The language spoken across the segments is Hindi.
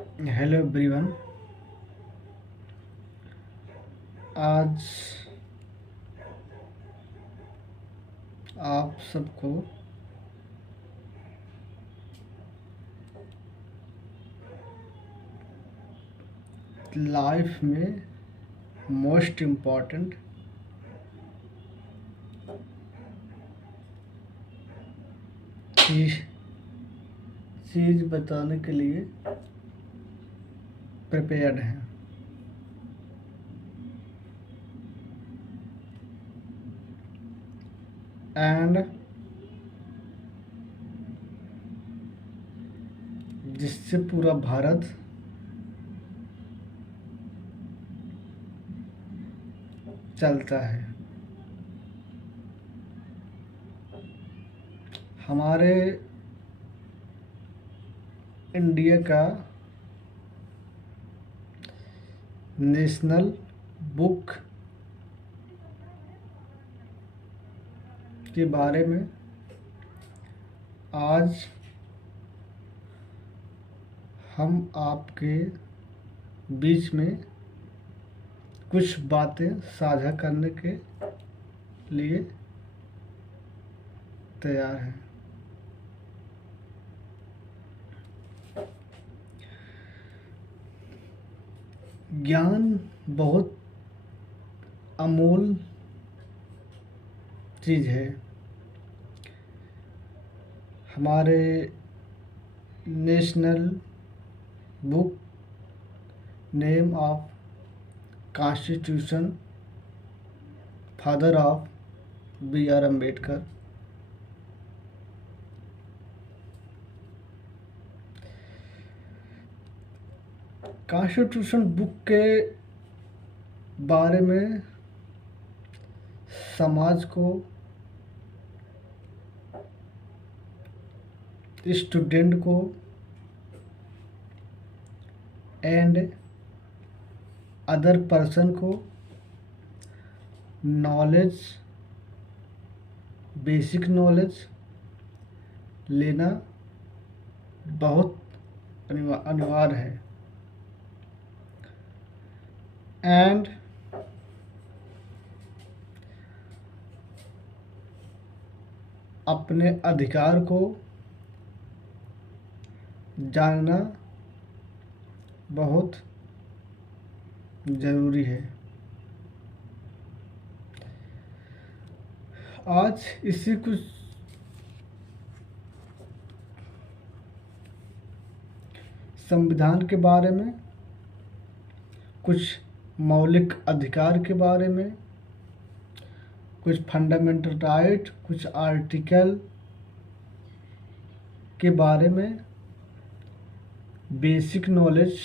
Hello everyone. आज आप सबको लाइफ में मोस्ट इम्पॉर्टेंट चीज़ बताने के लिए प्रिपेयर्ड हैं। एंड जिससे पूरा भारत चलता है। हमारे इंडिया का नेशनल बुक के बारे में आज हम आपके बीच में कुछ बातें साझा करने के लिए तैयार हैं। ज्ञान बहुत अमूल चीज़ है। हमारे national book name of constitution father of B.R. Ambedkar constitution book के बारे में समाज को, स्टूडेंट को एंड अदर पर्सन को नॉलेज, बेसिक नॉलेज लेना बहुत अनिवार्य है। एंड अपने अधिकार को जानना बहुत ज़रूरी है। आज इसी कुछ संविधान के बारे में, कुछ मौलिक अधिकार के बारे में, कुछ फंडामेंटल राइट, कुछ आर्टिकल के बारे में बेसिक नॉलेज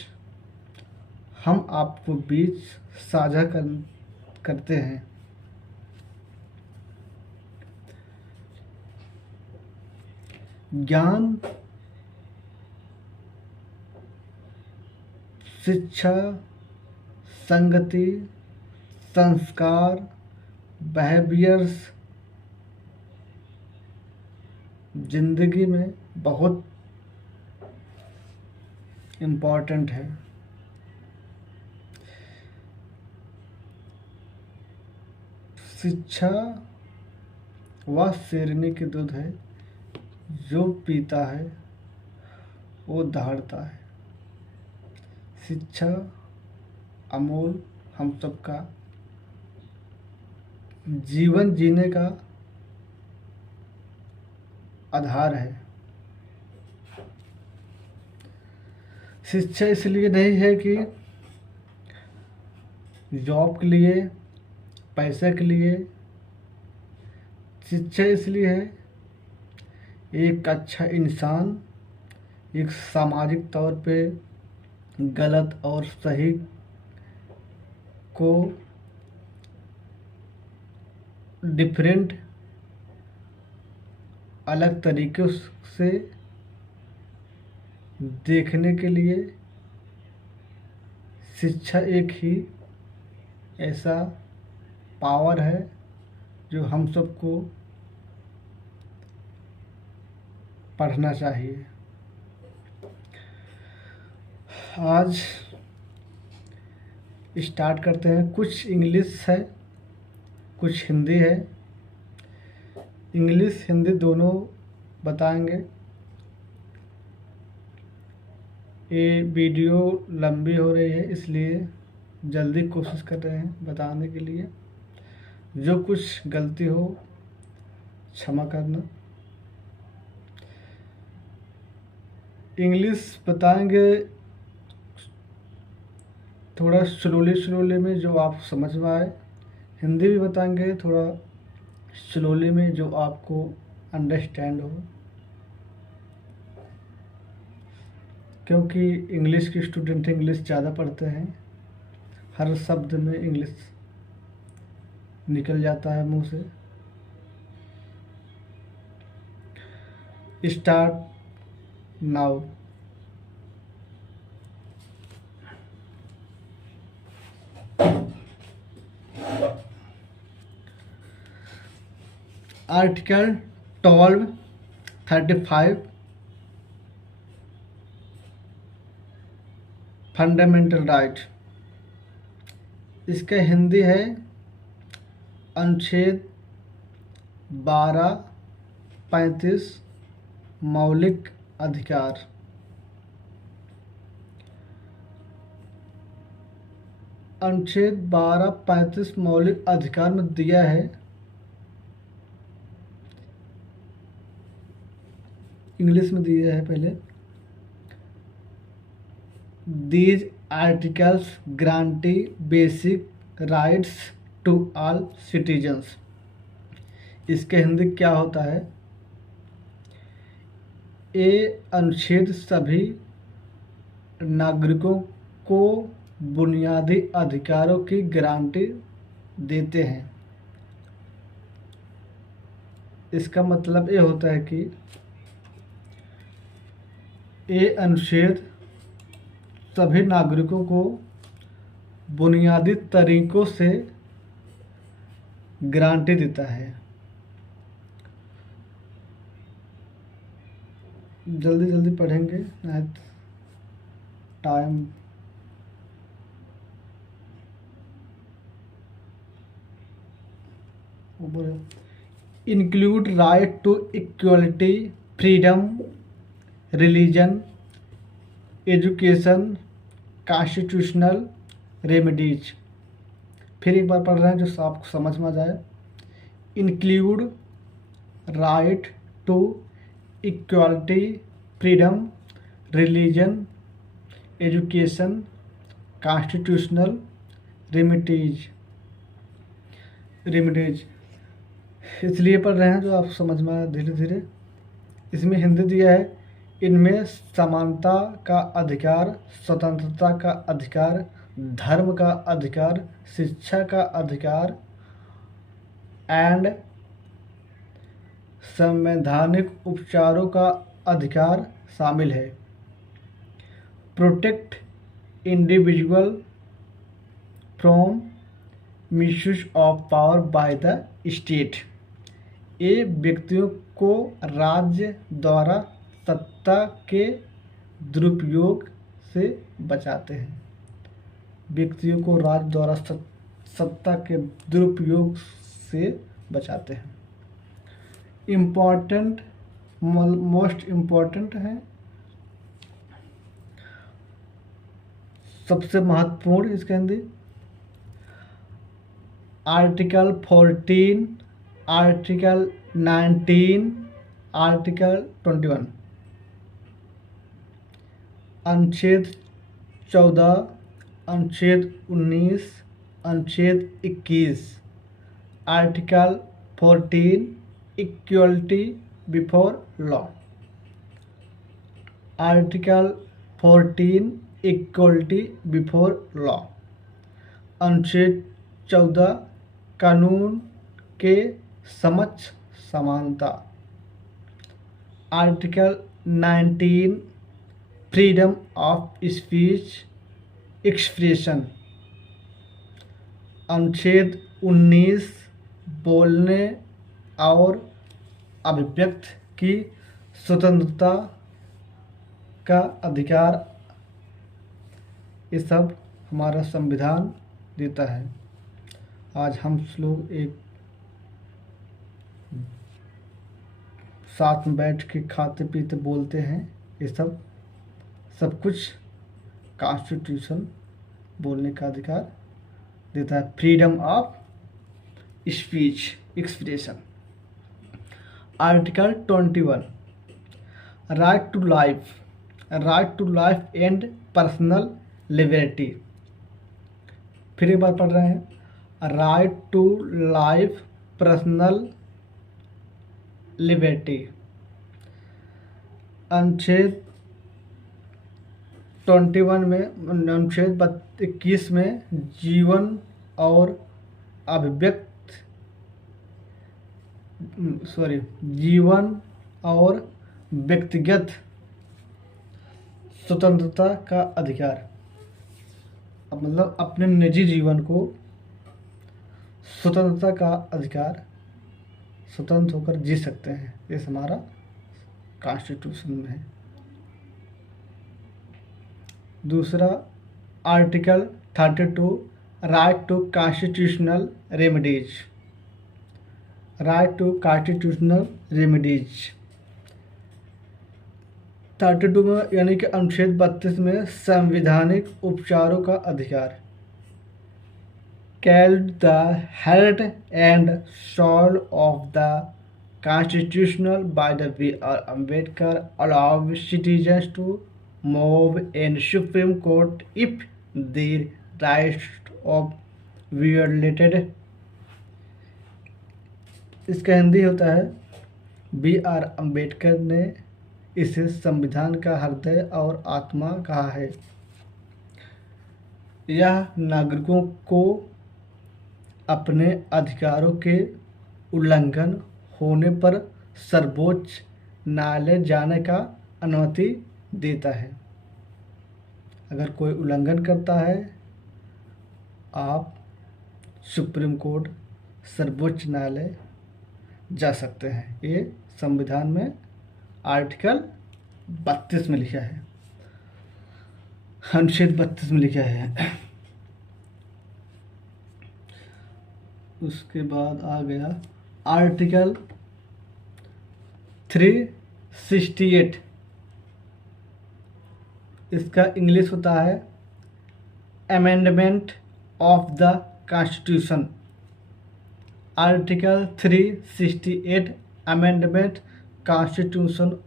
हम आपको बीच साझा करते हैं। ज्ञान, शिक्षा, संगति, संस्कार, बिहेवियर्स जिंदगी में बहुत इम्पॉर्टेंट है। शिक्षा वह शेरनी की दूध है, जो पीता है वो दहाड़ता है। शिक्षा अमूल हम सबका जीवन जीने का आधार है। शिक्षा इसलिए नहीं है कि जॉब के लिए, पैसे के लिए। शिक्षा इसलिए है एक अच्छा इंसान एक सामाजिक तौर पे गलत और सही को डिफरेंट अलग तरीक़ों से देखने के लिए शिक्षा एक ही ऐसा पावर है जो हम सबको पढ़ना चाहिए। आज स्टार्ट करते हैं। कुछ इंग्लिश है, कुछ हिंदी है। इंग्लिश हिंदी दोनों बताएंगे। ये वीडियो लंबी हो रही है, इसलिए जल्दी कोशिश कर रहे हैं बताने के लिए। जो कुछ गलती हो क्षमा करना। इंग्लिश बताएंगे थोड़ा स्लोली में, जो आप समझ में आए। हिंदी भी बताएंगे थोड़ा स्लोली में, जो आपको अंडरस्टैंड हो। क्योंकि इंग्लिश के स्टूडेंट इंग्लिश ज़्यादा पढ़ते हैं, हर शब्द में इंग्लिश निकल जाता है मुंह से। Start now. Article 1235 fundamental right. इसका हिंदी है अनुच्छेद 1235 मौलिक अधिकार। अनुच्छेद 1235 मौलिक अधिकार में दिया है, इंग्लिश में दिया है पहले। These articles guarantee basic rights to all citizens. इसके हिंदी क्या होता है? ये अनुच्छेद सभी नागरिकों को बुनियादी अधिकारों की गारंटी देते हैं। इसका मतलब ये होता है कि ये अनुच्छेद सभी नागरिकों को बुनियादी तरीकों से गारंटी देता है। जल्दी जल्दी पढ़ेंगे, time include right to equality, freedom, religion, education, constitutional remedies. फिर एक बार पढ़ रहे हैं जो आपको समझ में आ जाए। Include right to equality, freedom, religion, education, constitutional remedies. इसलिए पढ़ रहे हैं जो आप समझ में आए धीरे धीरे। इसमें हिंदी दिया है, इनमें समानता का अधिकार, स्वतंत्रता का अधिकार, धर्म का अधिकार, शिक्षा का अधिकार एंड संवैधानिक उपचारों का अधिकार शामिल है। Protect individual from misuse of power by the state. ये व्यक्तियों को राज्य द्वारा सत्ता के दुरुपयोग से बचाते हैं। व्यक्तियों को राज्य द्वारा सत्ता के दुरुपयोग से बचाते हैं। इम्पोर्टेंट, मोस्ट इम्पोर्टेंट है, सबसे महत्वपूर्ण इसके अंदर आर्टिकल 14, आर्टिकल 19, आर्टिकल 21। अनुच्छेद 14, अनुच्छेद 19, अनुच्छेद 21। Article 14 equality before law. Article 14 equality before law. अनुच्छेद 14 कानून के समक्ष समानता। Article 19 freedom of speech expression. अनुच्छेद 19 बोलने और अभिव्यक्ति की स्वतंत्रता का अधिकार ये सब हमारा संविधान देता है। आज हम लोग एक साथ में बैठ के खाते पीते बोलते हैं, ये सब कुछ कॉन्स्टिट्यूशन बोलने का अधिकार देता है। Freedom of speech expression. Article 21 right to life and personal liberty. फिर एक बार पढ़ रहे हैं, right to life, personal liberty. अनुच्छेद 21 में, अनुच्छेद 21 में जीवन और जीवन और व्यक्तिगत स्वतंत्रता का अधिकार, अब मतलब अपने निजी जीवन को स्वतंत्रता का अधिकार, स्वतंत्र होकर जी सकते हैं, ये हमारा कॉन्स्टिट्यूशन में है। दूसरा article 32 right to constitutional remedies. Right to constitutional remedies 32 में, यानी कि अनुच्छेद 32 में संवैधानिक उपचारों का अधिकार। Called the heart and soul of the constitutional by the B.R. Ambedkar, allow citizens to move in Supreme Court if their rights are violated। इसका हिंदी होता है, B.R. अम्बेडकर ने इसे संविधान का हृदय और आत्मा कहा है। यह नागरिकों को अपने अधिकारों के उल्लंघन होने पर सर्वोच्च न्यायालय जाने का अनुमति देता है। अगर कोई उल्लंघन करता है, आप सुप्रीम कोर्ट, सर्वोच्च न्यायालय जा सकते हैं। ये संविधान में आर्टिकल 32 में लिखा है, अनुच्छेद 32 में लिखा है। उसके बाद आ गया आर्टिकल 368, इसका इंग्लिश होता है amendment of the constitution. Article 368 amendment constitution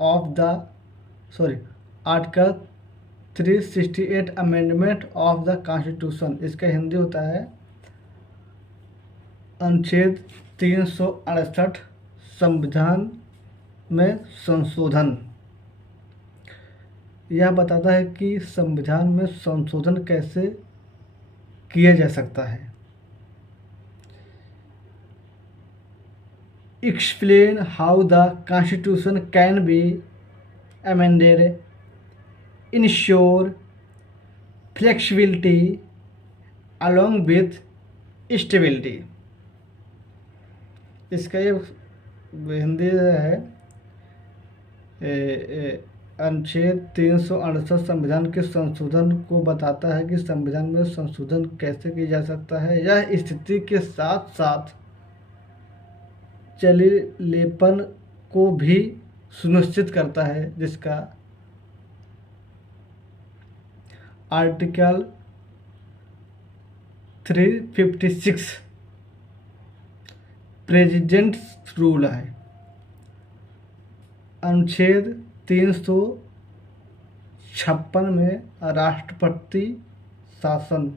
of the article 368 amendment of the constitution, इसका हिंदी होता है अनुच्छेद 368 संविधान में संशोधन। यह बताता है कि संविधान में संशोधन कैसे किया जा सकता है। Explain how the constitution can be amended, ensure flexibility along with stability. इसका ये हिंदी है, अनुच्छेद 368 संविधान के संशोधन को बताता है कि संविधान में संशोधन कैसे किया जा सकता है। यह स्थिति के साथ साथ चलीलेपन को भी सुनिश्चित करता है, जिसका आर्टिकल 356 प्रेसिडेंट्स रूल है। अनुच्छेद 356 में राष्ट्रपति शासन,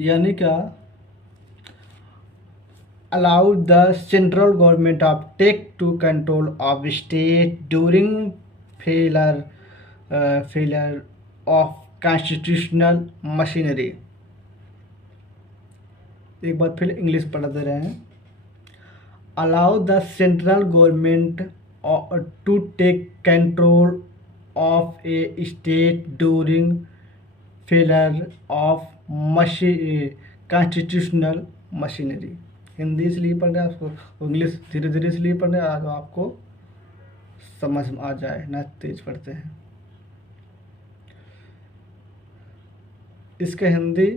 यानी का allow the central government of take to control of state during failure of constitutional machinery। एक बार फिर इंग्लिश पढ़ा दे रहे हैं, allow the central government to take control of a state during failure of constitutional machinery। Hindi इसलिए पढ़ रहे हैं आपको, इंग्लिश धीरे धीरे इसलिए पढ़ रहे हैं आपको समझ में आ जाए, ना तेज पढ़ते हैं। इसका हिंदी,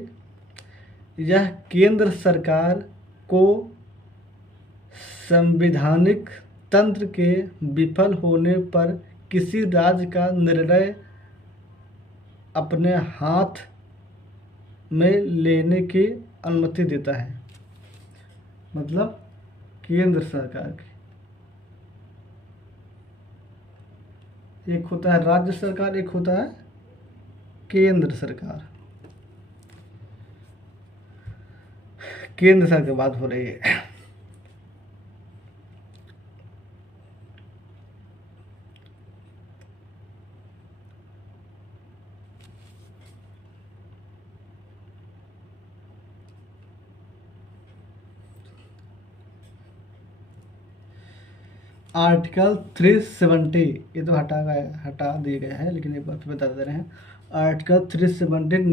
यह केंद्र सरकार को संवैधानिक तंत्र के विफल होने पर किसी राज्य का निर्णय अपने हाथ में लेने की अनुमति देता है। मतलब केंद्र सरकार की, एक होता है राज्य सरकार, एक होता है केंद्र सरकार। केंद्र सरकार की बात हो रही है। आर्टिकल 370, ये तो हटा दिए गए हैं, लेकिन एक बार फिर बता दे रहे हैं। आर्टिकल 370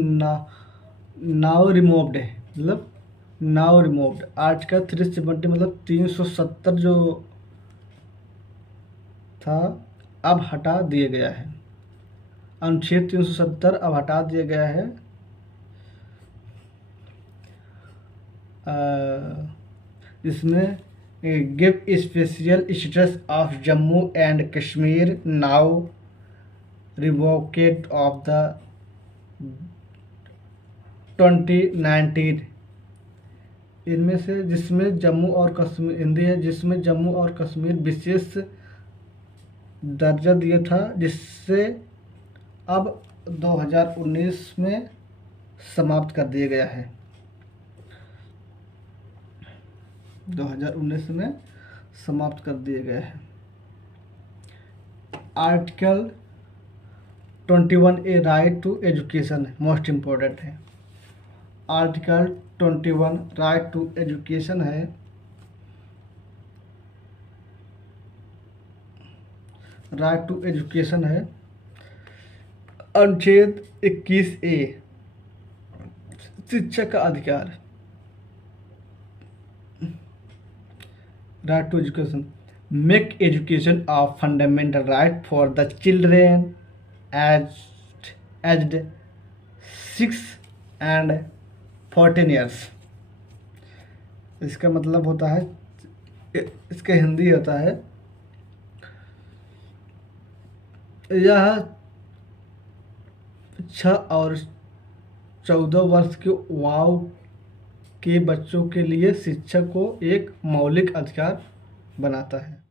नाउ रिमूव्ड है, मतलब नाउ रिमूव्ड। आर्टिकल 370 मतलब 370 जो था अब हटा दिया गया है। अनुच्छेद 370 अब हटा दिया गया है। इसमें give special status of Jammu and Kashmir now revoked of the 2019। इनमें से जिसमें जम्मू और कश्मीर, हिंदी है, जिसमें जम्मू और कश्मीर विशेष दर्जा दिया था, जिससे अब 2019 में समाप्त कर दिया गया है। 2019 में समाप्त कर दिए गए हैं। Article 21 A right to education most important है। आर्टिकल 21 राइट टू एजुकेशन है। राइट टू एजुकेशन है। अनुच्छेद 21 ए शिक्षा का अधिकार। Right to education make education a fundamental right for the children aged 6 and 14 years। इसका मतलब होता है, इसका हिंदी होता है, यह 6 और 14 वर्ष के वाव के बच्चों के लिए शिक्षा को एक मौलिक अधिकार बनाता है।